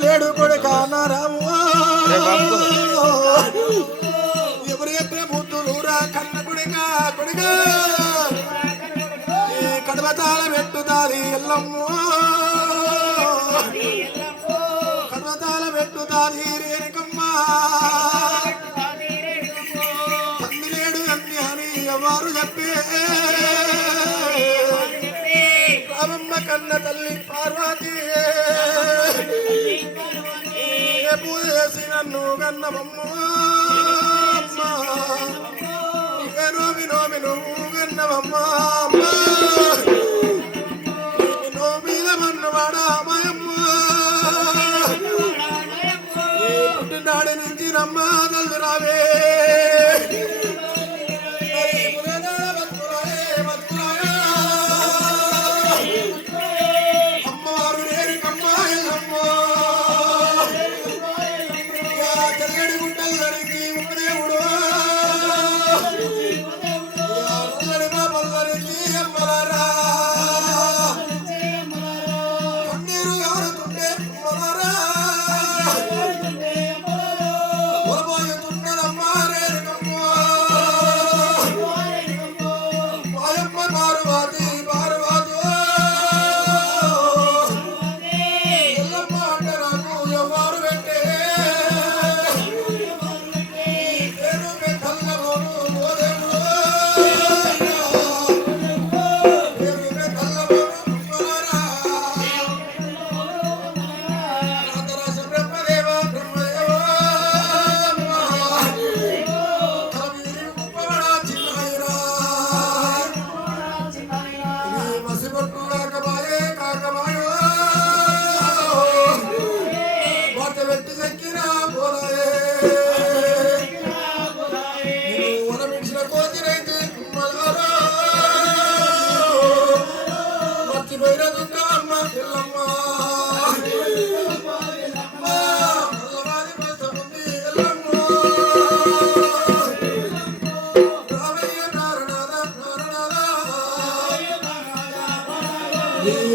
లేడు కొడుక నారాము ఎవరు చెప్పే బుద్ధులురా కన్న కొడుక కొడుక కడవతాల పెట్టుదాది ఎల్లమ్ము కడవతాల పెట్టుదాది రేణుకమ్మ అన్ని లేడు అన్ని అని ఎవరు చెప్పే రామమ్మ కన్న తల్లి పార్వతీ పూజ చేసి నన్ను కన్నమమ్మ నోమి నోమి నువ్వు కన్నమమ్మ నోమిల మన్నవాడా అమ్మయమ్మ పుట్టినాడి నుంచి నమ్మ తల్లి రావే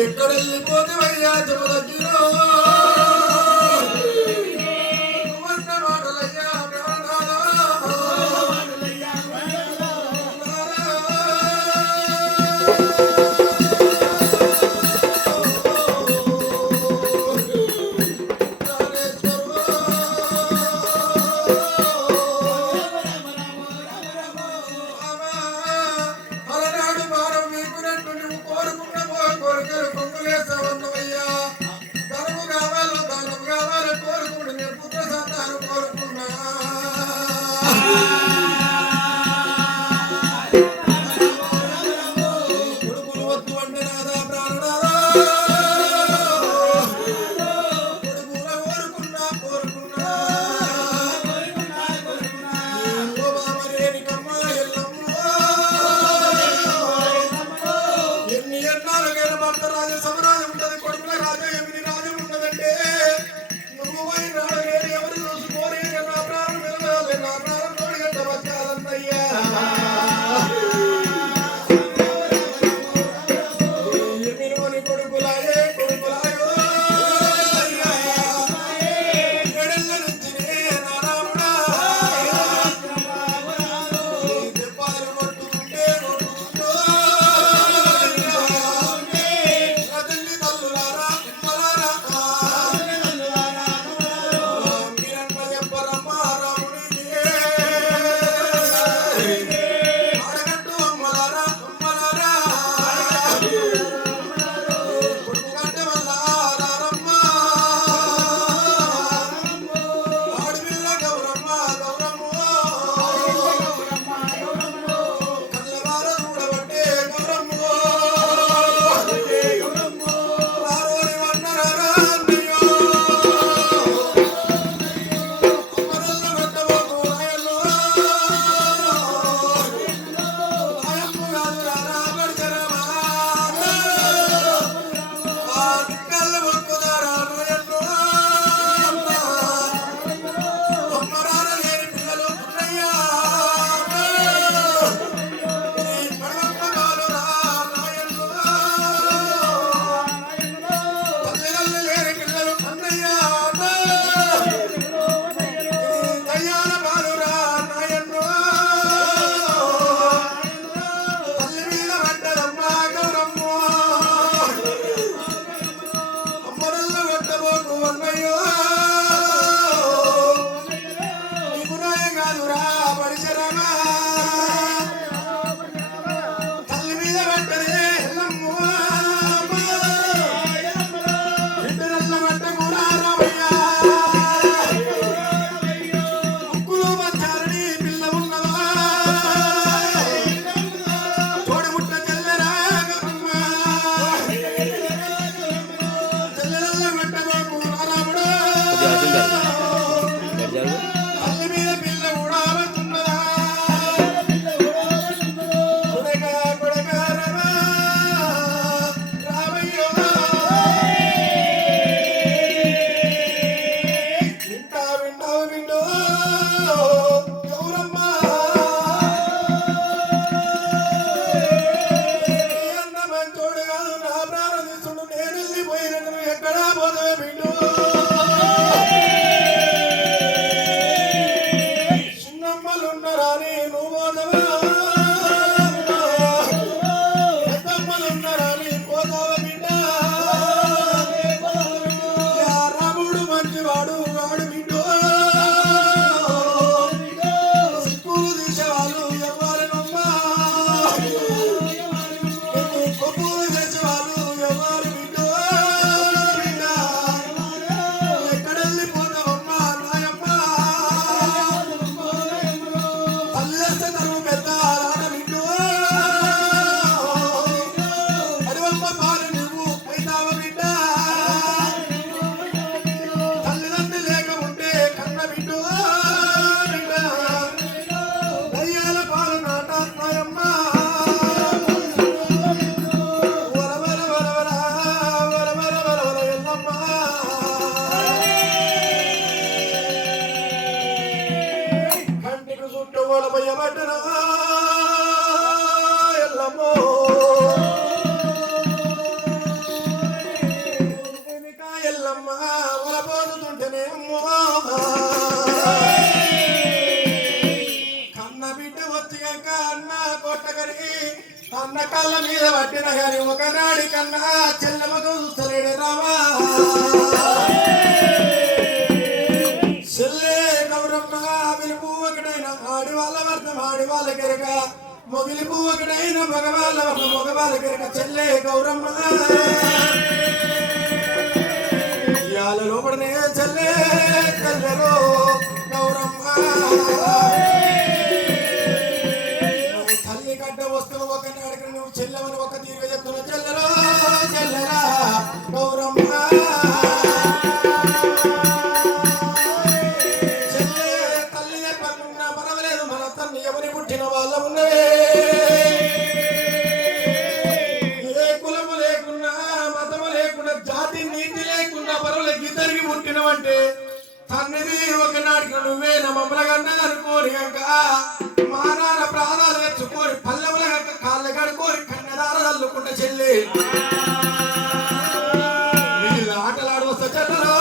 ఎక్కడెళ్ళిపోతే వయ్యా జమదగిరో చెల్లే గౌరమ్మ పిలుపు ఒకటైన ఆడి వాళ్ళ వర్గం ఆడి వాళ్ళ కెరక మొగిలి పువ్వు ఒకటైన మగవాళ్ళ వర్గం మగవాళ్ళ కెరక చెల్లే గౌరమ్మ ఇయాల లోపడనే చెల్లే చెల్లెలో గౌరమ్మ నువ్వు తల్లి గడ్డ వస్తువు ఒక నాడికి నువ్వు చెల్లెవని ఒక తీరుగా చెప్తున్నా చెల్లెలో చెల్లెలా గౌరమ్మ ఎవరి పుట్టిన వాళ్ళ ఉన్నవే ఏ కులము లేకున్నా మతము లేకున్నా జాతి నీతి లేకున్నా పరువులకి ఇద్దరికి పుట్టినవంటే తన్నిది ఒకనాడికి నువ్వే మమ్మల్ని అనుకోని కనుక మా నాన్న ప్రాణాలు తెచ్చుకోని పల్లెముల కనుక కాళ్ళ కడుకోని కన్నదార అల్లుకుంటా చెల్లి వీళ్ళు ఆటలాడు వస్తా చెల్లరా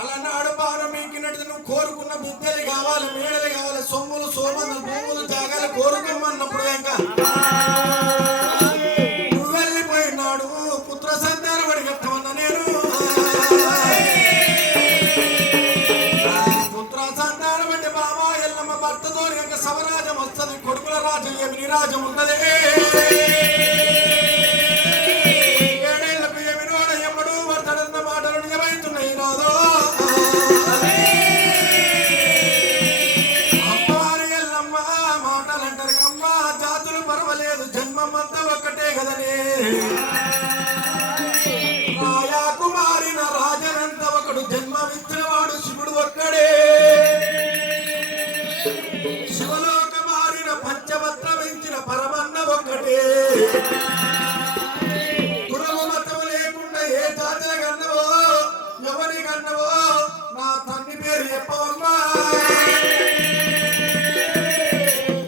అలనాడు బాగా మీకినట్టు నువ్వు కోరుకున్న బిడ్డలు కావాలి మేడలు కావాలి సొమ్ములు సోమందులు భూములు త్యాగాలు కోరుకోమన్నప్పుడు ఇంకా నువ్వు వెళ్ళిపోయినాడు పుత్ర సంతానం అడిగట్టమన్నా నేను పుత్ర సంతానం అంటే బాబా ఎల్లమ్మ భర్తతో ఇంకా సవరాజం వస్తుంది కొడుకుల రాజు ఏమి రాజం ఉన్నది రాయాకుమారిన రాజనంత ఒకడు జన్మవిచ్చినవాడు శివుడు ఒక్కడే శివలోక మారిన పంచవత్ర వెంచిన పరమన్న ఒక్కటే కులము మతము లేకుండా ఏ జాతుల కన్నవో ఎవరి కన్నవో నా తండ్రి పేరు చెప్పవమ్మా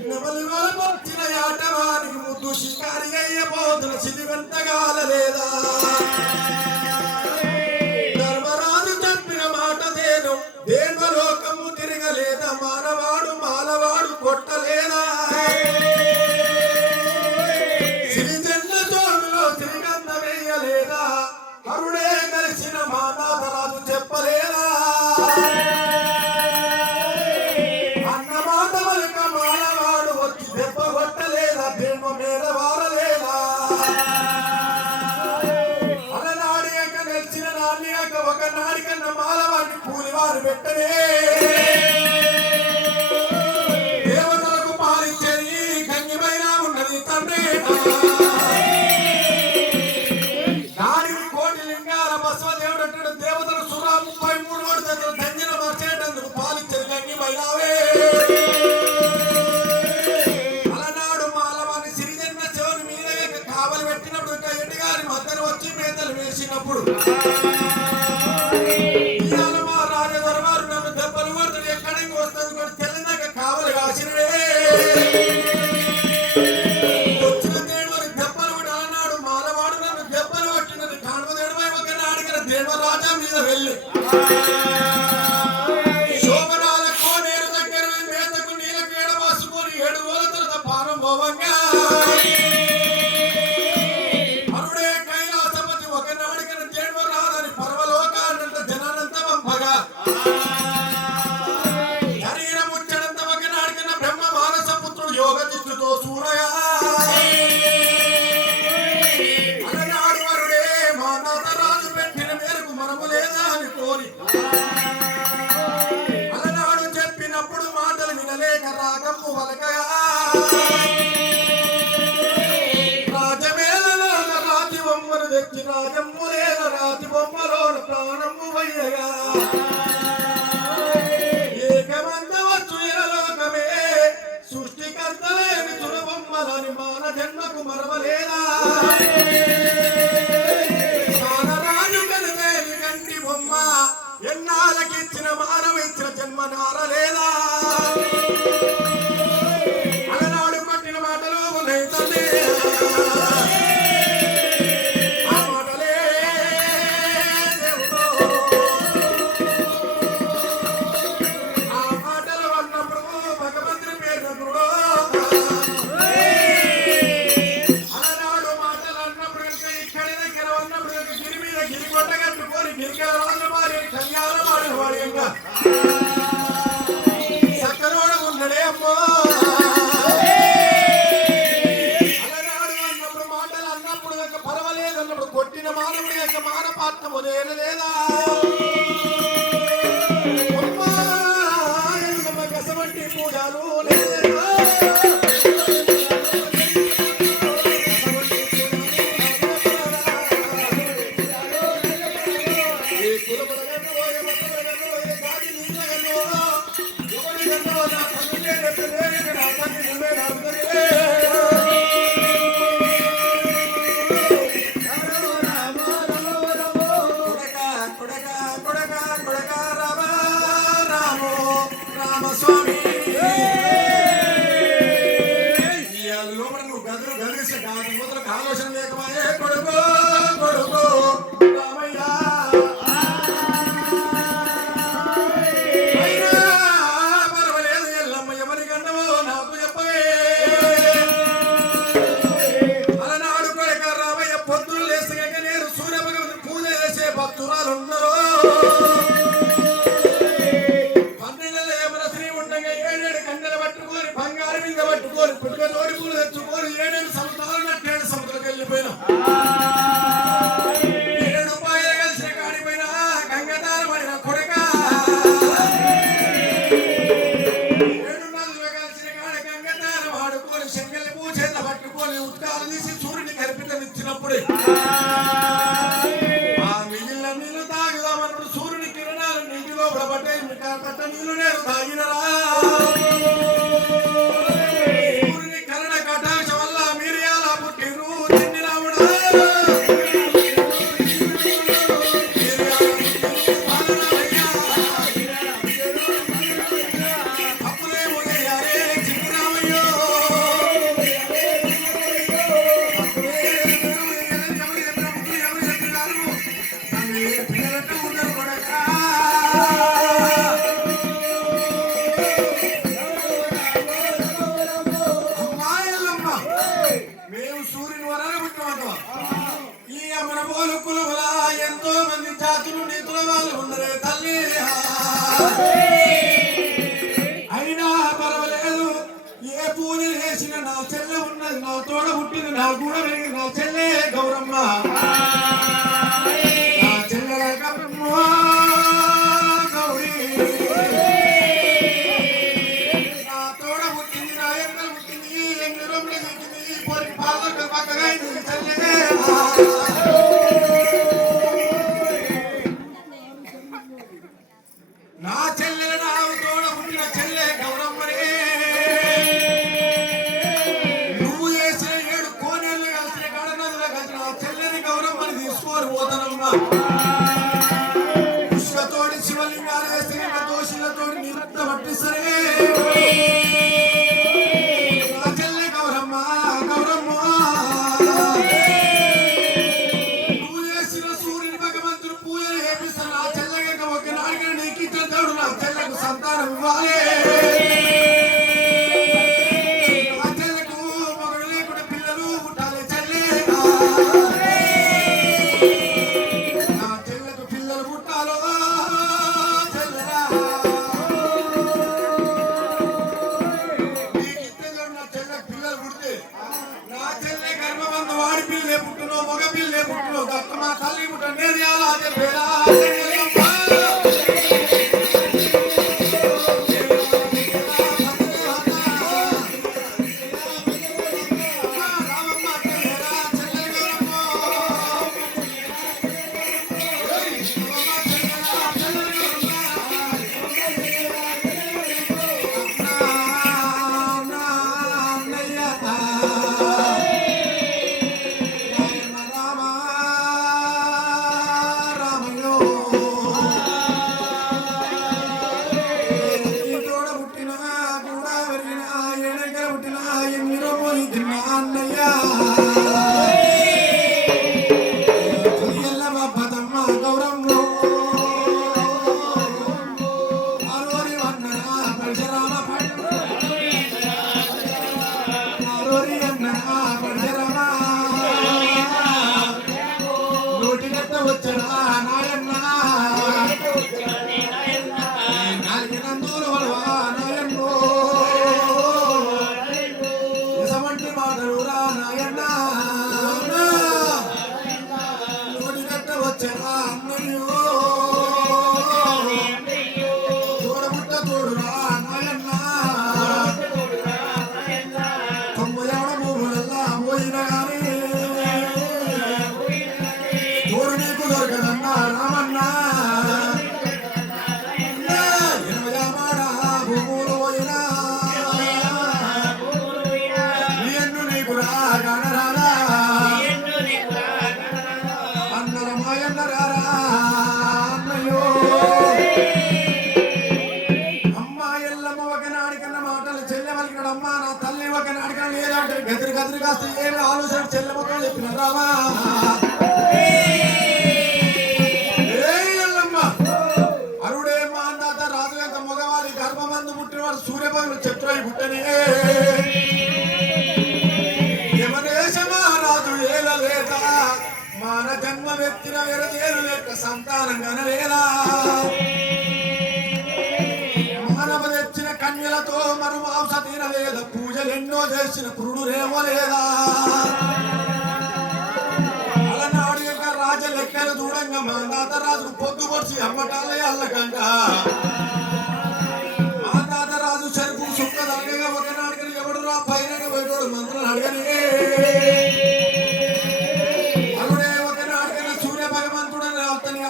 నెమలివలమొచ్చిన యాటవానికి ముద్దు షికారి అయ్యబోతున్న సిరివంతగాల లేదా ధర్మరాజు చెప్పిన మాట దేను దేవలోకము తిరగలేదా మానవాడు మాలవాడు కొట్టలేదా సిరిజన్న చోడులో సిరిగంధ వేయలేదా అరుడే కలిసిన మానాథరాజు చెప్పలేదా అన్న మాట వలక మానవాడు వచ్చి దెబ్బ కొట్టలేదా దేవ మీద వారలేదా అలనాడియాక గెలిచిన నాణ్యాక ఒక నాడికన్న మాలవాడిని కూలివారు పెట్టనే దేవతలకు పాలించేది గంగిమైనా ఉన్నది తండ్రి నాడికి కోటి లింగాల బసవదేవుడు అంటాడు దేవతలు సురా 33 కోటి దంజన మార్చేటందుకు పాలించేది గంగిమైనావే అలనాడు మాలవాణి సిరిజన్న శివుని మీద కావలి పెట్టినప్పుడు ఎండిగారి మద్దలు వచ్చి మేతలు వేసినప్పుడు మా రాజదర్బారు నన్ను దెబ్బలు కొడుతుంది ఎక్కడికి వస్తుంది కూడా తెల్లదాకా కావలి కాసినడే వచ్చిన దేడువరి దెబ్బలు కూడా అలనాడు మాలవాడు నన్ను దెబ్బలు కొట్టినది కాణవదేడుపై ఒక నాడిగిన దేవరాజా మీద వెళ్ళి శోభనాల కోనేరు దగ్గర మేతకు నీళ్ళకు ఎడబాసుకొని 7 రోజుల తర్వాత పానం పోవంగా అరుడే కైలాసపతి ఒక నాడిగిన దేవరాజని పర్వలోకాన్నంత జనానంత పంపగా శరీరం ముచ్చడంత ఒక నాడిగిన బ్రహ్మ మానస పుత్రుడు యోగ దిష్టితో చూడగా అలనాడు వరుడే మానవరాజు పెట్టిన మేరకు మనము లేదా అని కోరి అలనాడు చెప్పినప్పుడు మాటలు వినలేక రాగమ్ము వలకగా రాజమేళలో రాతి బొమ్మను తెచ్చి రాజమ్ము లేన రాతి బొమ్మలో ప్రాణమ్ము వయ్యగా ఏకమందవచ్చు ఇరలోకమే సృష్టికర్తలేని చుడబొమ్మలని మాన జన్మకు మరవలేదా మానరాజు కనుక కంటి బొమ్మ ఎన్నాళ్ళకిచ్చిన మానవ ఇచ్చిన జన్మ నారలేదా రామస్వామి లోపల నువ్వు గదులు గదిలిస్తే కాదు ఆలోచన లేకమాయే కొడుకో కొడుకో రామయ్య అయినా పర్వాలేదు ఎల్లమ్మ ఎవరి కన్నవో నాకు చెప్పవే అలనాడు కొడుక రామయ్య పొద్దులు లేస్తే నేను సూర్య భగవంతుని పూజ చేసే భక్తురాలు ఉన్నారు పుట్టుక తోడి పూలు తెచ్చుకొని 7 సముద్రాలు 7 సముద్రాలకు వెళ్ళిపోయినాం 7 రూపాయలు కలిసిన కాడిపోయినా గంగదార పడిన కొడక 7 నదులు కలిసిన కాడ గంగదార వాడుకొని శంకల్ని పూచేత పట్టుకొని ఉత్కాలు తీసి సూర్యుని కల్పితమిచ్చినప్పుడు ఆ మిగిలిన నీళ్లు తాగుదామన్నప్పుడు సూర్యుని కిరణాలు నీటిలో పడ్డాయి పట్ట నీళ్లు నేను తాగినరా ఎంతో మంది జాతులు నీతుల వాళ్ళు ఉన్నరే తల్లి అయినా పర్వాలేదు ఏ పూజ చేసిన నా చెల్లె ఉన్నది నా తోడ పుట్టింది నా కూడా పెరిగి నా చెల్లె గౌరమ్మ నా చెల్లెల గౌరీ నా తోడ పుట్టింది నా ఎంగలు పుట్టింది ఎంగి రొమ్ములు పుట్టింది పొరి పాలకు పక్కగా చెల్లె నా చెల్లెల నాకు తోడ పుట్టిన చెల్లె గౌరమ్మని నువ్వు చేసిన 7 కోనేళ్ళు కలిసిన కాడ నదులు కలిసిన ఆ చెల్లెని గౌరమ్మని తీసుకొని పోతానమ్మా పుష్కతోడి శివలింగాలు వేసి దోషులతోటి నిరుద్ధ పట్టిసరే నా చెల్లె గౌరమ్మ గౌరమ్మ నువ్వు చేసిన సూర్యుని భగవంతుడు పూజలు చేపిస్తాను నా చెల్లెగా ఒక నాడికి నీకు నా చెల్లకు సంతానం ఇవ్వాలి నా చెల్లకు మగడు లేకుండా పిల్లలు పుట్టాలి చెల్లె నా చెల్లకు పిల్లలు పుట్టాలో చెల్లెలా నీకు నా చెల్లకు పిల్లలు పుడితే నా చెల్లె గర్భబంధు వాడి పిల్లలే పుట్టునో మగ పిల్లలే పుట్టునో దక్క మా తల్లి పుట్టనేది అలా చెప్పేలా అమ్మాయి అమ్మ నా తల్లి ఒక నాటకం లేదంటే గదిరి గదిరి కాస్త ఏమి ఆలోచన చెల్లెమ్మతో చెప్పిన రామా అరుడే మా అన్నాత రాజు యొక్క మగవారి గర్భమందు పుట్టినవాడు సూర్యభగవానుడు చతురై పుట్టని యమదేశమా రాజు ఏలలేదా మాన జన్మ వ్యక్తిన వెరదేలు లేక సంతానం కనలేదా మానవ తెచ్చిన కన్యలతో మరు మాంస తీరలేదా పూజలు ఎన్నో చేసిన పురుడు రేవలేదా అలనాడు యొక్క రాజ లెక్కలు చూడంగా మా తాత రాజు పొద్దు పొడిచి అమ్మటాలే అల్లకంగా మా తాత రాజు చెరుకు సుక్క దగ్గరగా ఒక నాడుకని ఎవడు రా పైన పోయినోడు మంత్రులు అడగని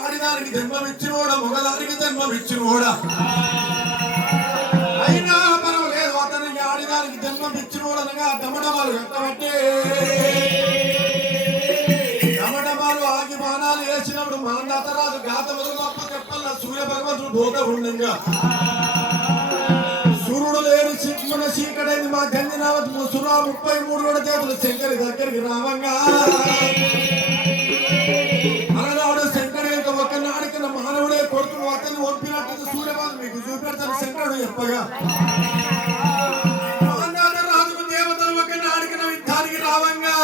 ఆడిదానికి జన్మమిచ్చినోడా మగదానికి జన్మమిచ్చినోడా అయినా పర్వాలేదు అతనికి ఆడిదానికి జన్మమిచ్చినోడనగా దమడమాలు ఎక్కబట్టే దమడమాలు ఆగి బాణాలు వేసినప్పుడు మాందాతరాజు గాతములు గొప్ప చెప్పల్ల సూర్య భగవంతుడు బోధ ఉండంగా సూర్యుడు లేని మన చీకడైంది మా గంజినావతి ముసురా 33 చేతులు శంకరి దగ్గరికి రావంగా నాడికన్న మానవుడే కొడుకును అతన్ని ఒప్పినట్టు సూర్యభగవానుడు మీకు చూపెడతాను శంకరుడు చెప్పగా రాజుకు దేవతలు ఒక నాడికన యుద్ధానికి రావంగా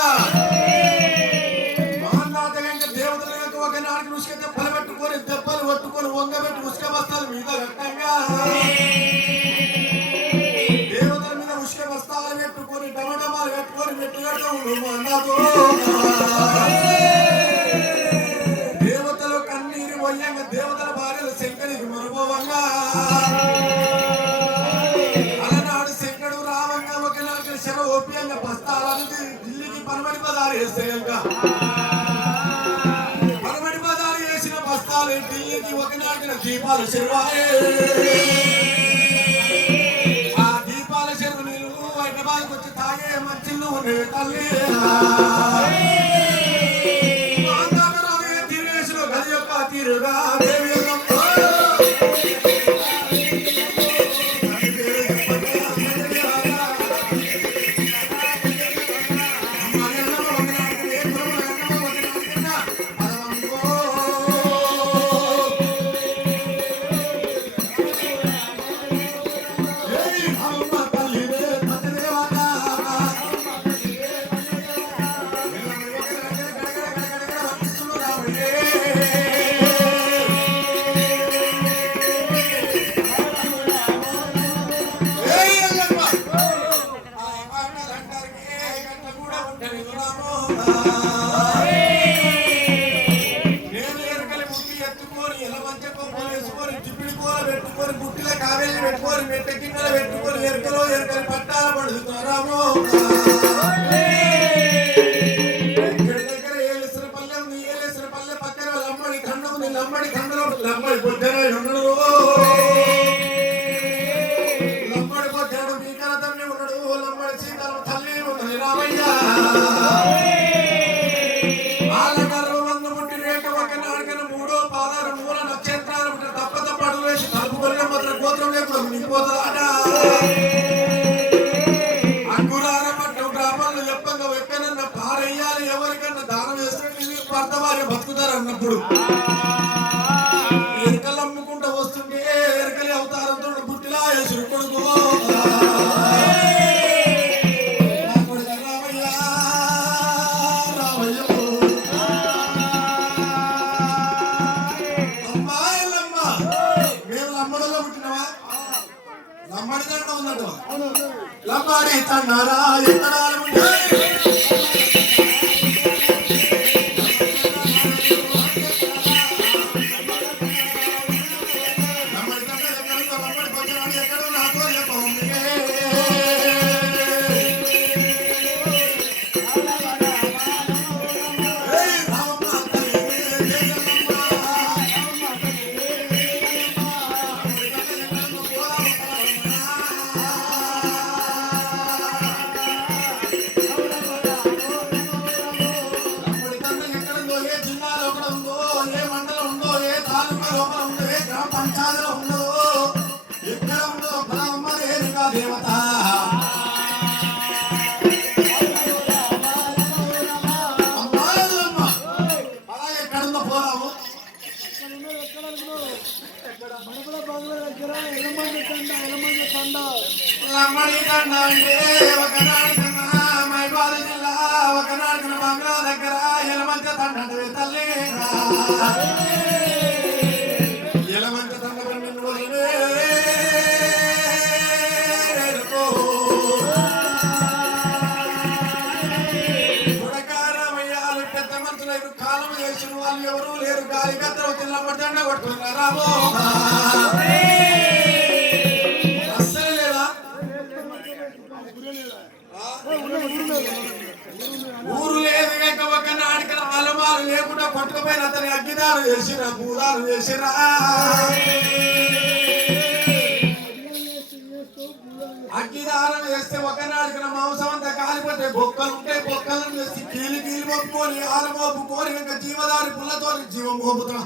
మహానాథ గంగ దేవతల యొక్క ఒక నాడికి ఉసుక దెబ్బలు పెట్టుకొని దెబ్బలు పట్టుకొని వంగబెట్టి ఉసుక బస్తాల మీద కట్టంగా దేవతల మీద ఉసుక బస్తాలు పెట్టుకొని డమడమాలు పెట్టుకొని మెట్టు కట్ట ఉండు మహానాథు దేవతల భార్యలు శంకరికి మరుభవంగా అలనాడు శంకరుడు రావంగా ఒక నాలుగు శర ఓపియంగా బస్తాలని ఢిల్లీకి పరమటి బజారు వేస్తాయంగా పరమటి బజారు వేసిన బస్తాలు ఢిల్లీకి ఒక నాటిన దీపాలు చెరువాయే ఆ దీపాల చెరువు నీళ్ళు హైదరాబాద్కి వచ్చి తాగే మంచిళ్ళు ఉండే తల్లి తీరుగా గుట్టిలో కావేళ్ళు పెట్టుకొని మెట్ట గిన్నెలు పెట్టుకొని ఎరకలో ఎరకలు పట్టాల పడుతున్నారాము దగ్గర ఏలేసిన పల్లె నీ ఏలేసిన పల్లె పక్కన లమ్మడి దండం నీ లమ్మడి దండలో లమ్మడి బొద్దెన ఉండడు లమ్మడి బొద్దెడు మీకల తండ్రి ఉన్నాడు లమ్మడి సీతల తల్లి ఉన్నది రామయ్య వాళ్ళ గర్భమందు పుట్టి రేఖ ఒక నాడికన 3వ పాదాలు మూల నక్షత్రాలు తప్ప అడుగు వేసి కలుపుకొని మాత్రం గోత్రం లేకుండా నిండిపోతుందాట అంగురార పట్టు గ్రామాల్లో చెప్పంగా ఎక్కడన్నా పారయ్యాలి ఎవరికన్నా దానం వేస్తే భర్త వారి బతుకుతారు అన్నప్పుడు ఎరకలు అమ్ముకుంటూ వస్తుంటే ఎరకలి అవతారంతో బుట్టిలా వేసుడు కొడుకు లమ్మడి దండ ఉన్నట్టు లమ్మడి తండారా ఎక్కడ లమ్మడి దండ ఎక్కడ లమ్మడి పక్కన ఎక్కడ నాతో పంచాయతీలో ఉన్నదో ఎక్కడ ఉన్నదో దేవత లమ్మడి తండ అంటే ఒకనాడు మైబాద్ జిల్లా ఒకనాడు బంగ్లా దగ్గర ఎలమంచ తండ తల్లి ఎలమంచ తండ పన్నెండు రోజులే గుడకారమయ్యాలు పెద్ద మనుషులు కాలం చేసిన వాళ్ళు ఎవరు లేరు గాలి గద్దరు జిల్లా తండ కొట్టుకున్నారామో ఊరు లేదు లేక ఒక నాటికి అలమాలు లేకుండా పట్టుకుపోయిన అతని అగ్గిదారు చేసిరా పూదారు చేసిరా అగ్గిదారం వేస్తే ఒక నాటికి మాంసం అంతా కాలిపోతే బొక్కలు ఉంటాయి బొక్కలను వేసి కీలి కీలి మొప్పుకొని ఆలమోపుకొని ఇంకా జీవదారి పుల్లతో జీవం మోపుతున్నా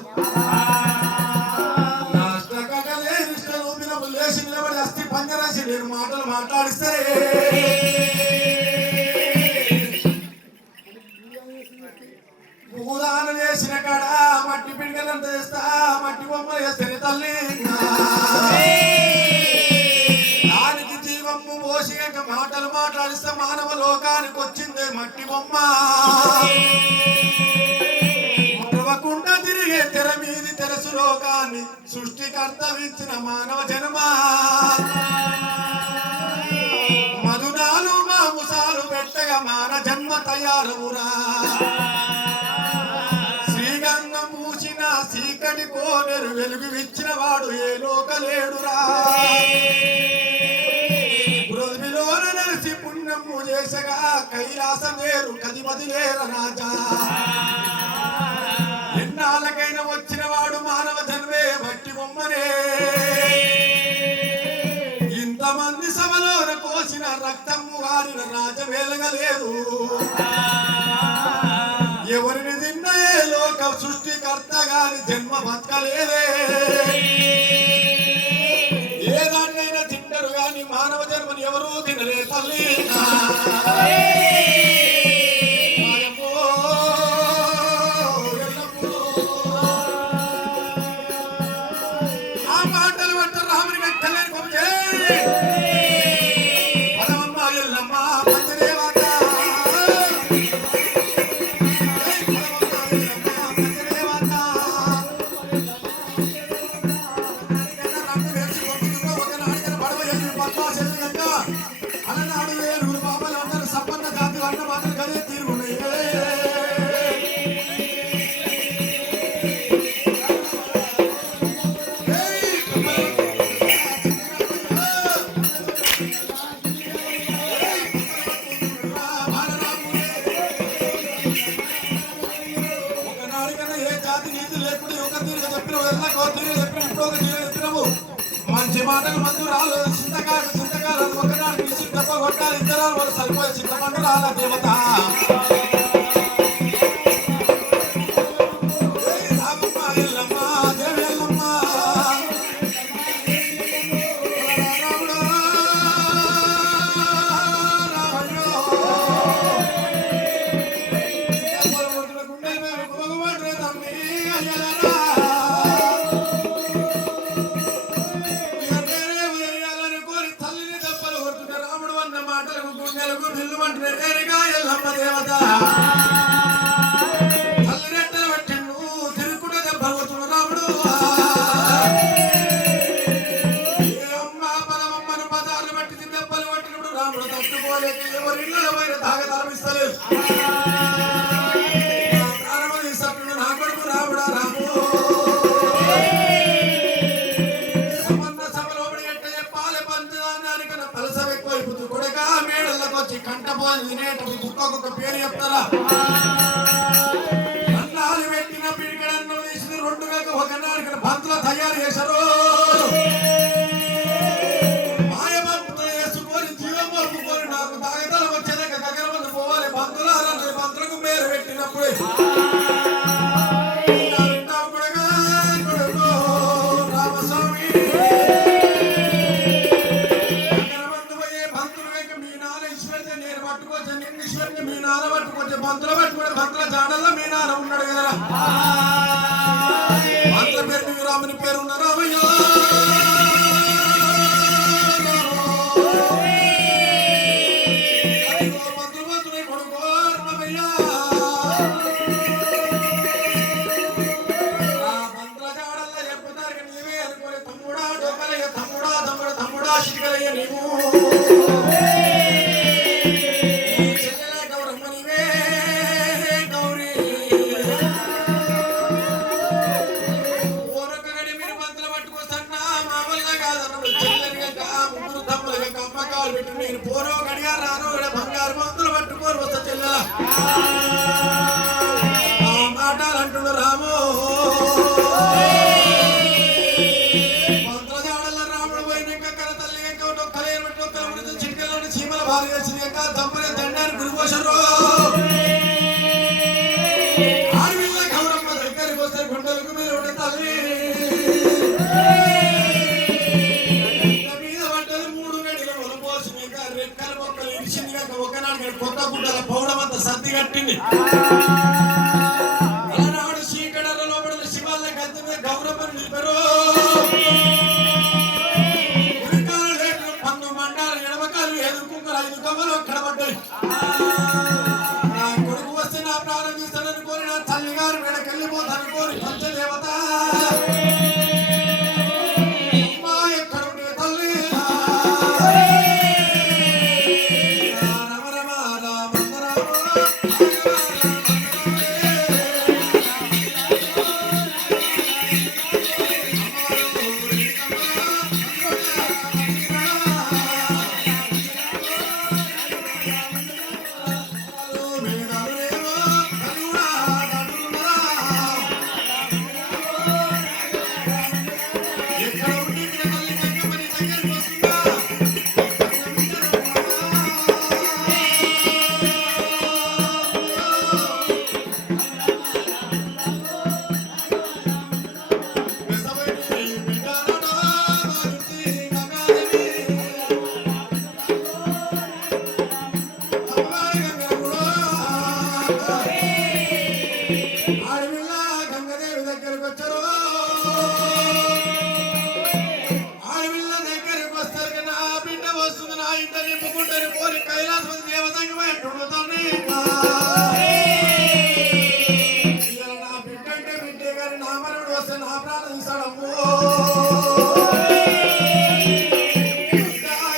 లేచి నిలబడి అస్థి పంజరాసి నేను మాటలు మాట్లాడిస్తే భూదానం చేసిన కాడ మట్టి పిడికలంత చేస్తా మట్టి బొమ్మలు చేస్తే తల్లి దానికి జీవమ్ము పోసి మాటలు మాట్లాడిస్తే మానవ లోకానికి వచ్చిందే మట్టి బొమ్మ మరవకుండా తిరిగే తెర మీది తెరసు లోకాన్ని సృష్టికర్త ఇచ్చిన మానవ జన్మ మధునాలు మాంసాలు పెట్టగా మాన జన్మ తయారవురా శ్రీగంగం మూసిన సీకటి కోనెరు వెలుగు ఇచ్చిన వాడు ఏ లోకలేడురా పృథ్వీలోన నలిసి పుణ్యము చేసగా కైలాసం లేరు కదిమది లేర రాజా ఎన్నాళ్ళకైనా వచ్చిన వాడు మానవ జన్మే మట్టి బొమ్మనే ఇంతమంది సభలోన కోసిన రక్తము వారిన రాజవేలగలేదు ఎవరిని తిన్నయే లోక సృష్టికర్త గాని జన్మ బతకలేదే ఏదాన్నైనా తింటారు గాని మానవ జన్మని ఎవరూ తినలే తల్లి మంచి మాటలు మందు రాలు చింతకాలు చింతకాలు ఒకనాడు పిలిచి దెబ్బ కొట్టాలి ఇద్దరు వాళ్ళు సరిపోయి చింతపండు రాల దేవత కుక్క పేరు చెప్తారా అన్నాలు పెట్టిన పిడికడన్ను తీసి రెండుగా ఒకనాడు బంతులు తయారు చేశారు మాయ బంతులు వేసుకొని జీవం మలుపుకొని నాకు తాగతలం వచ్చేదాకా గగన మంది పోవాలి బంతులకు మేర పెట్టినప్పుడు రామస్వామి మీ నాన్న పట్టుకొచ్చి మీ నాన్న పట్టుకొచ్చి బంతులు పట్టుకుని నీవు చెల్లెల గౌరమ్మ నీవే గౌరీ ఓరొక గడి మీరు పంతులు పట్టుకోసన్నా మామూలుగా కాదన్న చెల్లెలుగా ముగ్గురు తమ్ములుగా అమ్మకాలు పెట్టి నేను పోరో గడిగా రాను బంగారు పంతులు పట్టుకోరు వస్తా చెల్లెల ఆ మాటలు అంటున్నారు రామో ఆడవిల్ల గౌరమ్మ దగ్గరికి వస్తే గుండెలకు మీద ఉండే తల్లి మీద పడ్డది 3 గడిల మొలపోసి రెక్కల మొక్కలు ఇరిచింది ఒకనాడు కొత్త గుడ్డల పౌడం అంతా సర్ది కట్టింది అలనాడు చీకడల లోపల శివాల గద్దె మీద గౌరమ్మను నిలిపారు కడబడ్డాయి నా కొడుకు వస్తే నా ప్రాణం తీస్తాడని కోరి నా తల్లిగారు మేడకి వెళ్ళిపోతాను కోరి పంచదేవత అమ్మా ఎక్కడుండే తల్లి రమ రమ రామ ఆడవిల్ల గంగదేవి దగ్గరకు వచ్చారు ఆడవిల్ల దగ్గరకు వస్తారు నా బిడ్డ వస్తుంది నా ఇంట నింపుకుంటారు కోరి కైలాసపతి దేవతంగా అంటుడుతాను నా బిడ్డ అంటే బిడ్డే గారి నా మరుడు వస్తే నా ప్రాణం తీస్తాడమ్మో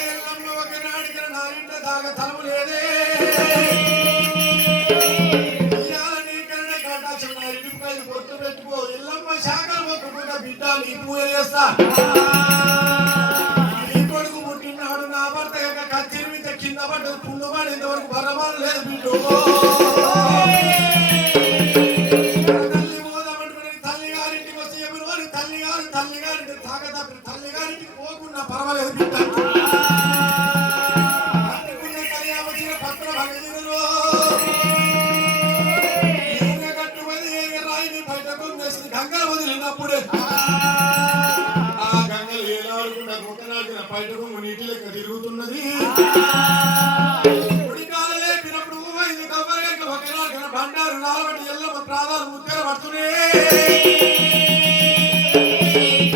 ఎల్లమ్మ ఒకనాడికి నా ఇంట దాకా తలము లేదే పొత్తు పెట్టుకో ఎల్లమ్మ శాఖలు మొక్కుకుంటా బిడ్డ నీ పూజ చేస్తా నీ కొడుకు పుట్టినాడు నా భర్త కచ్చిరి మీద కింద పడ్డది పుండుమాడు ఇంతవరకు బర్రమాలు లేదు బిడ్డు తల్లి పోదామంటుకుని తల్లిగారింటికి వస్తే ఎవరు తల్లిగారింటి తాగదప్పి తల్లిగారింటికి పోకుండా పర్వాలేదు బిడ్డ వచ్చిన పత్ర భగజనులు గంగలు వదిలినప్పుడే ఆ గంగలు ఏలాడుకుంటా కుక్కనాడిన బయటకు నీటి లెక్క తిరుగుతున్నది ఉడికాలు లేపినప్పుడు ఇది కొబ్బరిగంట ఒకనాడిన బండారు నాలబట్టి ఎల్లమ్మ ప్రాధాలు ముద్దలు పడుతున్నాయి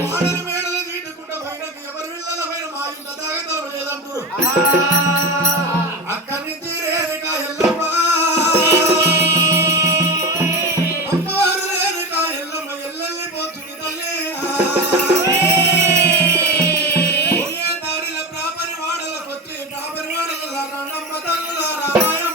ఆడలు మేడలు నీటుకుంటా పోయినాక ఎవరు వెళ్ళాల పైన మా ఇంత తాగతలు లేదంటారు అక్కడి నుంచి రేణుకా ఎల్లమ్మ రామాయణ